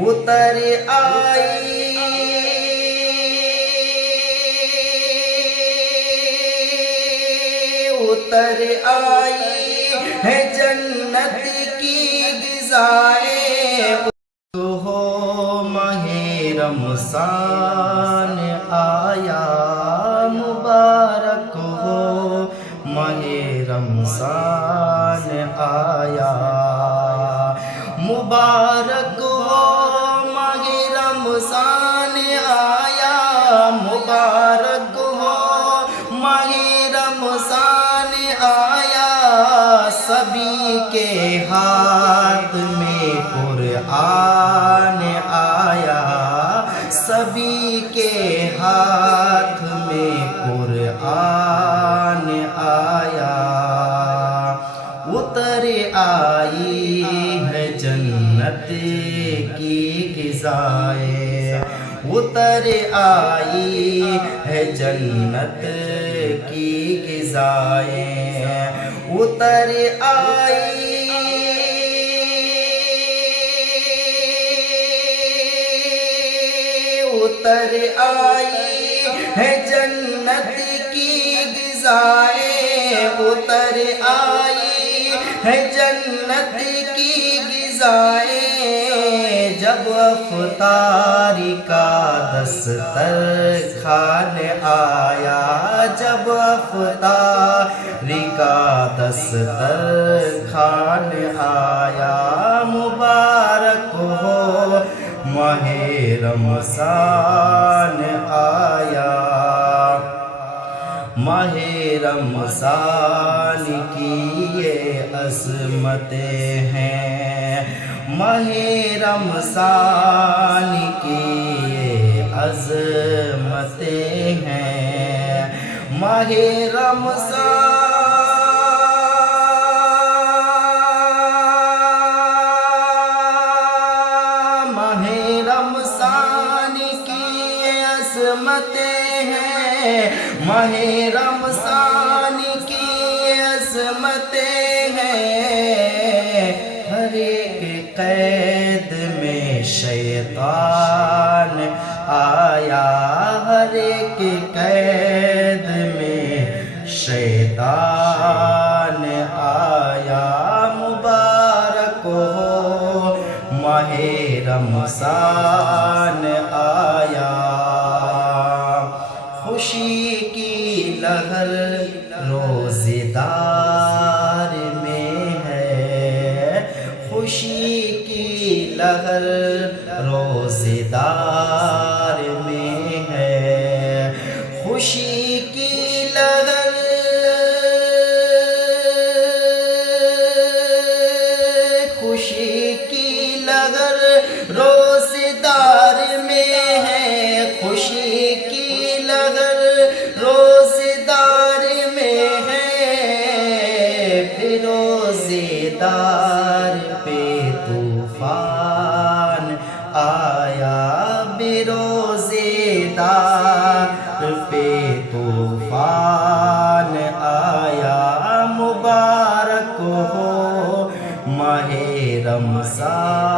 اتر آئی اتر آئی ہے جنت کی غذائیں، ہو ماہ رمضان آیا مبارک ہو، ماہ رمضان آیا مبارک ہو، ماہ رمضان آیا مبارک ہو، ماہ رمضان آیا، سبھی کے ہاتھ میں قرآن آیا، سبھی کے ہاتھ میں قرآن آیا، اتر آئی ہے جنت کی غذائیں، اتر آئی ہے جنت کی غذائیں، اتر آئی اتر آئی ہے جنت کی غذائیں، اتر آئی ہے جنت کی غذائیں، جب افطاری کا دسترخوان آیا، جب افطاری کا دسترخوان آیا، مبارک ہو ماہ رمضان آیا، ماہ رمضان کی یہ عظمتیں ہیں، ماہ رمضان کی یہ عظمتیں ہیں، ماہ رمضان عظمتیں ہیں، ماہ رمضان کی عظمتیں ہیں، ہر ایک قید میں شیطان آیا، ہر ایک قید میں شیطان آیا، مبارک ہو ماہ رمضان آیا، خوشی کی لہر روزے دار میں ہے، خوشی کی لہر روزے دار میں ہے، خوشی کی لہر خوشی کی لہر روزے دار میں ہے، خوشی کی لہر روزے دار میں ہے، پھر روزے دار پہ طوفان آیا، بے روزے دار پہ طوفان آیا، مبارک ہو ماہ رمضان